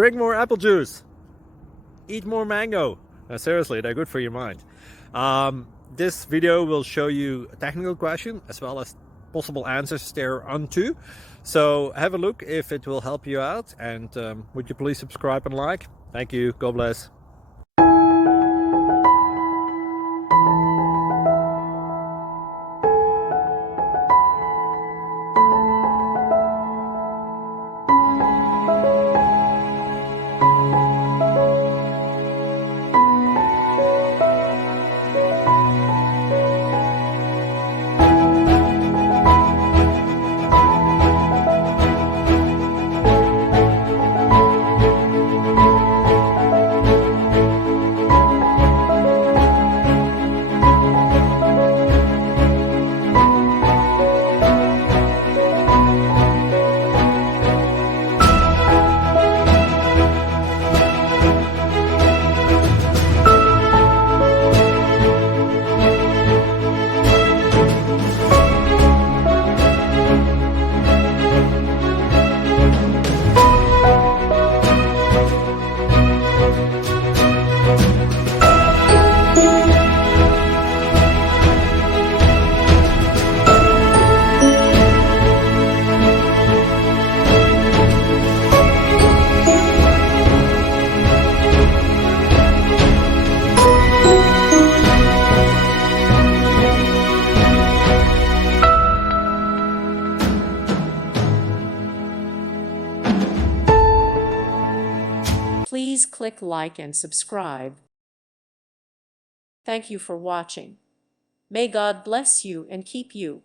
Drink more apple juice. Eat more mango. Seriously, they're good for your mind. This video will show you a technical question as well as possible answers thereunto. So have a look if it will help you out, and would you please subscribe and like? Thank you. God bless. Please click like and subscribe. Thank you for watching. May God bless you and keep you.